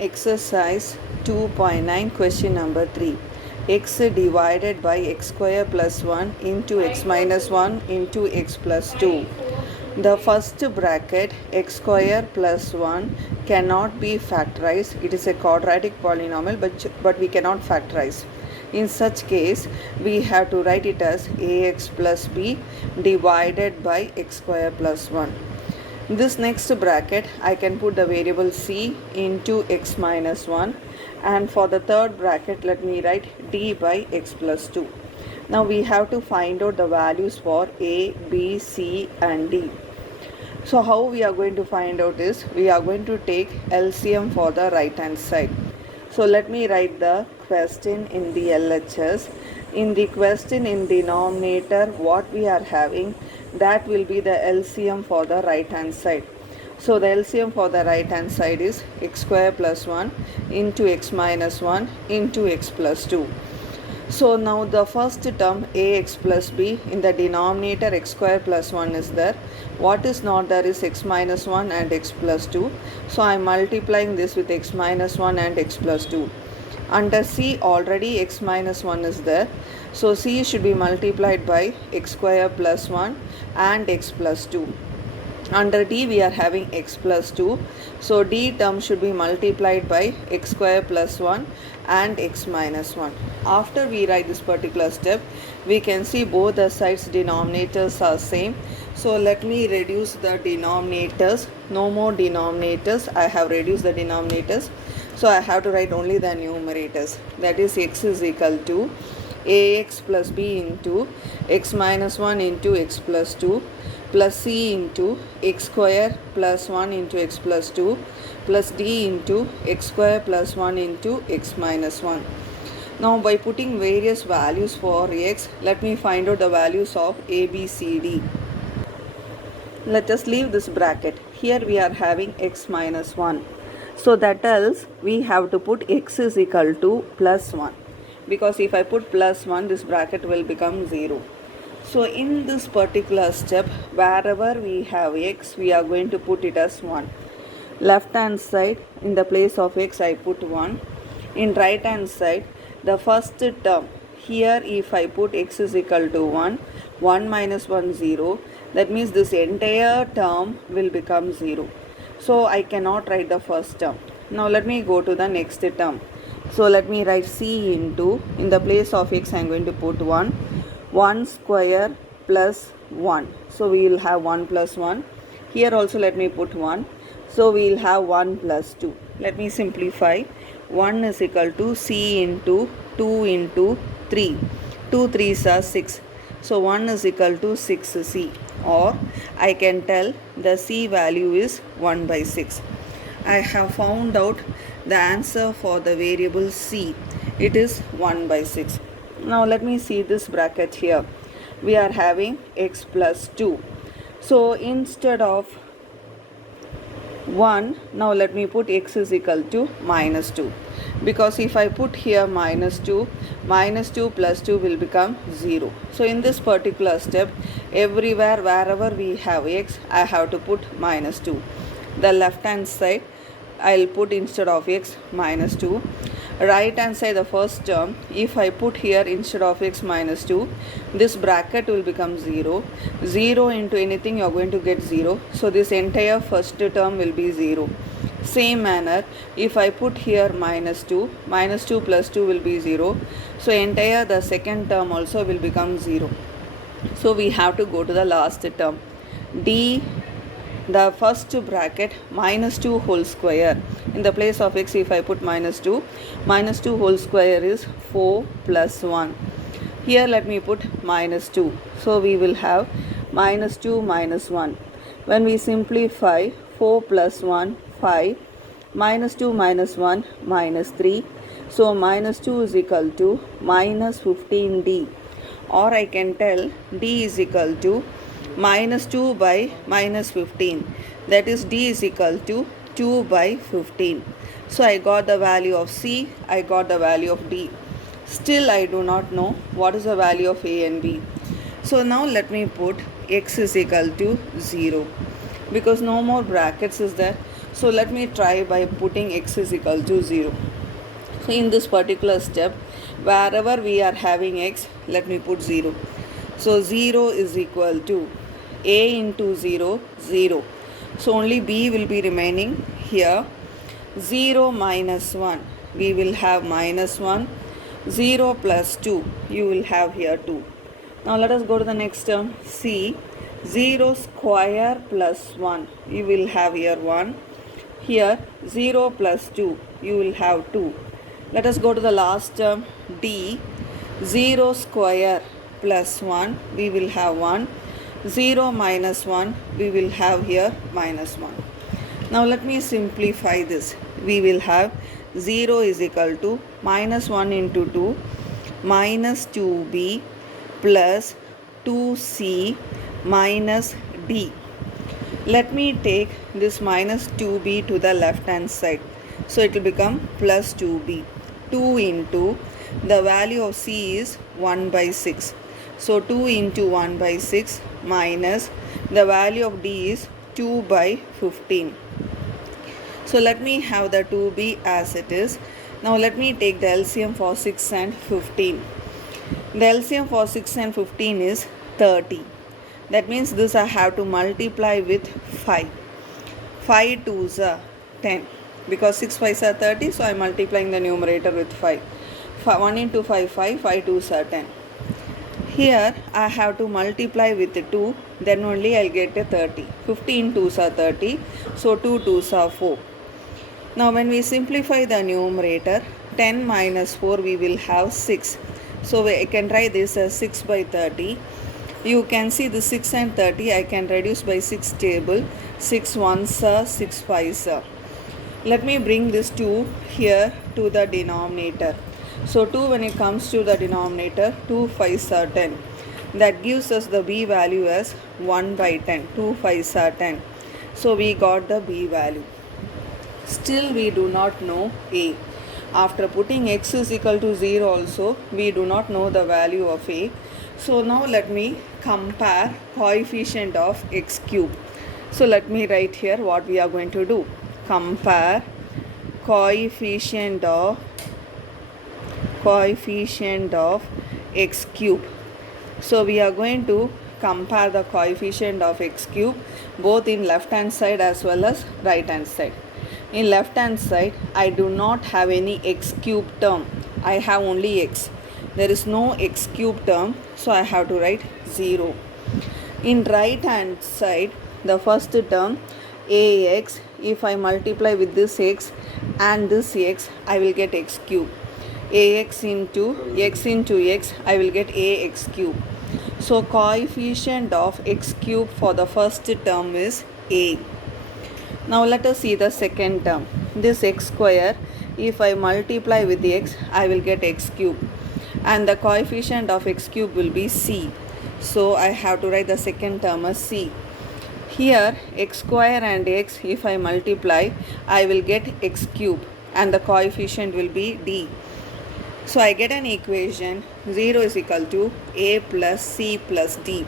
Exercise 2.9 question number 3. X divided by x square plus 1 into x minus 1 into x plus 2. The first bracket x square plus 1 cannot be factorized. It is a quadratic polynomial but we cannot factorize. In such case, we have to write it as ax plus b divided by x square plus 1. In this next bracket, I can put the variable c into x minus 1, and for the third bracket, let me write d by x plus 2. Now we have to find out the values for a, b, c and d. So how we are going to find out is, we are going to take LCM for the right hand side. So let me write the question in the LHS. In the question, in denominator, what we are having, that will be the LCM for the right hand side. So the LCM for the right hand side is x square plus 1 into x minus 1 into x plus 2. So now the first term ax plus b, in the denominator x square plus 1 is there. What is not there is x minus 1 and x plus 2. So I am multiplying this with x minus 1 and x plus 2. Under c already x minus 1 is there. So c should be multiplied by x square plus 1 and x plus 2. Under d we are having x plus 2. So d term should be multiplied by x square plus 1 and x minus 1. After we write this particular step, we can see both the sides denominators are same. So let me reduce the denominators. No more denominators. I have reduced the denominators. So I have to write only the numerators. That is x is equal to ax plus b into x minus 1 into x plus 2 plus c into x square plus 1 into x plus 2 plus d into x square plus 1 into x minus 1. Now by putting various values for x, let me find out the values of a, b, c, d. Let us leave this bracket. Here we are having x minus 1. So that else we have to put x is equal to plus 1. Because if I put plus 1, this bracket will become 0. So in this particular step, wherever we have x, we are going to put it as 1. Left hand side, in the place of x, I put 1. In right hand side, the first term, here if I put x is equal to 1, 1 minus 1, 0. That means this entire term will become 0. So I cannot write the first term. Now let me go to the next term. So let me write c into, in the place of x I am going to put 1. 1 square plus 1. So we will have 1 plus 1. Here also let me put 1. So we will have 1 plus 2. Let me simplify. 1 is equal to c into 2 into 3. 2 3s are 6. So 1 is equal to 6c, or I can tell the c value is 1 by 6. I have found out the answer for the variable c. It is 1 by 6. Now let me see this bracket here. We are having x plus 2. So instead of 1, now let me put x is equal to minus 2. Because if I put here minus 2 plus 2 will become 0. So in this particular step, everywhere wherever we have x, I have to put minus 2. The left hand side, I'll put instead of x minus 2. Right hand side, the first term, if I put here instead of x minus 2, this bracket will become 0. 0 into anything you are going to get 0. So this entire first term will be 0. Same manner, if I put here minus 2 plus 2 will be 0. So entire the second term also will become 0. So we have to go to the last term. D, the first bracket, minus 2 whole square. In the place of x, if I put minus 2 whole square is 4 plus 1. Here let me put minus 2. So we will have minus 2 minus 1. When we simplify, 4 plus 1, 5, minus 2 minus 1, minus 3. So minus 2 is equal to minus 15d, or I can tell d is equal to minus 2 by minus 15. That is d is equal to 2 by 15. So I got the value of c, I got the value of d. Still I do not know what is the value of a and b. So now let me put x is equal to 0. because no more brackets is there. So let me try by putting x is equal to 0. So in this particular step, wherever we are having x, let me put 0. So 0 is equal to a into 0, 0. So only b will be remaining here. 0 minus 1, we will have minus 1. 0 plus 2, you will have here 2. Now let us go to the next term. C, 0 square plus 1, you will have here 1. Here 0 plus 2, you will have 2. Let us go to the last term. D, 0 square plus 1, we will have 1. 0 minus 1, we will have here minus 1. Now let me simplify this. We will have 0 is equal to minus 1 into 2 minus 2b plus 2c minus d. Let me take this minus 2b to the left hand side. So it will become plus 2b. 2 into the value of c is 1 by 6. So 2 into 1 by 6 minus the value of d is 2 by 15. So let me have the 2b as it is. Now let me take the LCM for 6 and 15. The LCM for 6 and 15 is 30. That means this I have to multiply with 5. 5 2s are 10. Because 6 5s are 30, so I am multiplying the numerator with 5. 1 into 5, 5, 5 2s are 10. Here I have to multiply with 2, then only I will get a 30. 15 2s are 30, so 2 2s are 4. Now when we simplify the numerator, 10 minus 4 we will have 6. So I can write this as 6 by 30. You can see the 6 and 30 I can reduce by 6 table. 6 1s are 6 5s are. Let me bring this 2 here to the denominator. So 2 when it comes to the denominator, 2 5s are 10. That gives us the b value as 1 by 10. 2 5s are 10. So we got the b value. Still we do not know a. After putting x is equal to 0 also, we do not know the value of a. So now let me compare coefficient of x cube. So let me write here what we are going to do. Compare coefficient of x cube. So we are going to compare the coefficient of x cube both in left hand side as well as right hand side. In left hand side, I do not have any x cube term. I have only x. There is no x cube term, so I have to write 0. In right hand side, the first term ax, if I multiply with this x and this x, I will get x cube. Ax into x, I will get ax cube. So coefficient of x cube for the first term is a. Now let us see the second term. This x square, if I multiply with x, I will get x cube. And the coefficient of x cube will be c. So I have to write the second term as c. Here x square and x, if I multiply, I will get x cube. And the coefficient will be d. So I get an equation 0 is equal to a plus c plus d.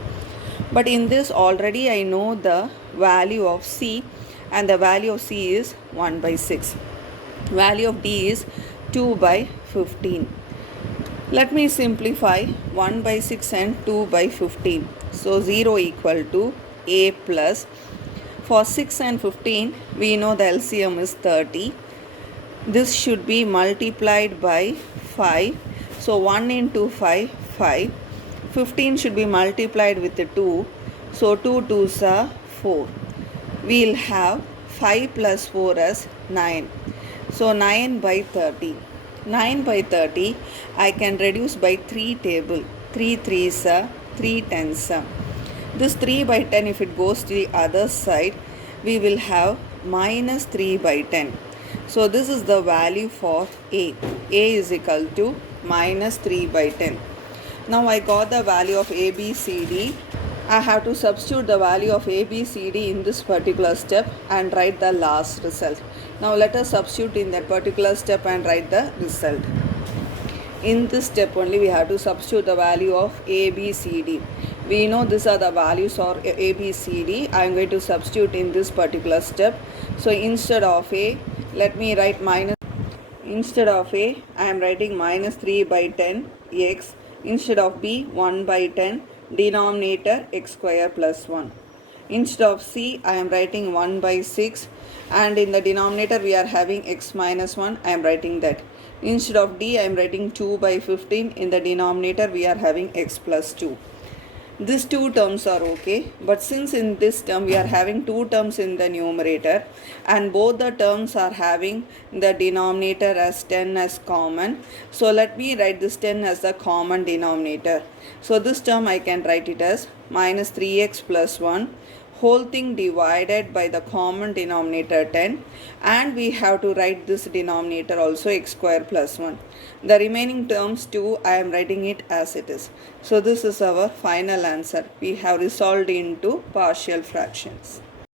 But in this already I know the value of c. And the value of c is 1 by 6. Value of d is 2 by 15. Let me simplify 1 by 6 and 2 by 15. So 0 equal to a plus. For 6 and 15, we know the LCM is 30. This should be multiplied by 5. So 1 into 5, 5. 15 should be multiplied with 2. So 2 2s are 4. We will have 5 plus 4 as 9. So 9 by 30. 9 by 30 I can reduce by 3 table. 3 3s are 3 10s are. This 3 by 10 if it goes to the other side, we will have minus 3 by 10. So this is the value for a. A is equal to minus 3 by 10. Now I got the value of a, b, c, d. I have to substitute the value of a, b, c, d in this particular step and write the last result. Now let us substitute in that particular step and write the result. In this step only we have to substitute the value of a, b, c, d. We know these are the values for a, b, c, d. I am going to substitute in this particular step. So instead of a, let me write minus. Instead of a, I am writing minus 3 by 10 x. Instead of b, 1 by 10, denominator x square plus 1. Instead of c, I am writing 1 by 6, and in the denominator we are having x minus 1, I am writing that. Instead of d, I am writing 2 by 15, in the denominator we are having x plus 2. These two terms are okay, but since in this term we are having two terms in the numerator and both the terms are having the denominator as 10 as common, so let me write this 10 as the common denominator. So this term I can write it as minus 3x plus 1 whole thing divided by the common denominator 10, and we have to write this denominator also x square plus 1. The remaining terms too I am writing it as it is. So this is our final answer. We have resolved into partial fractions.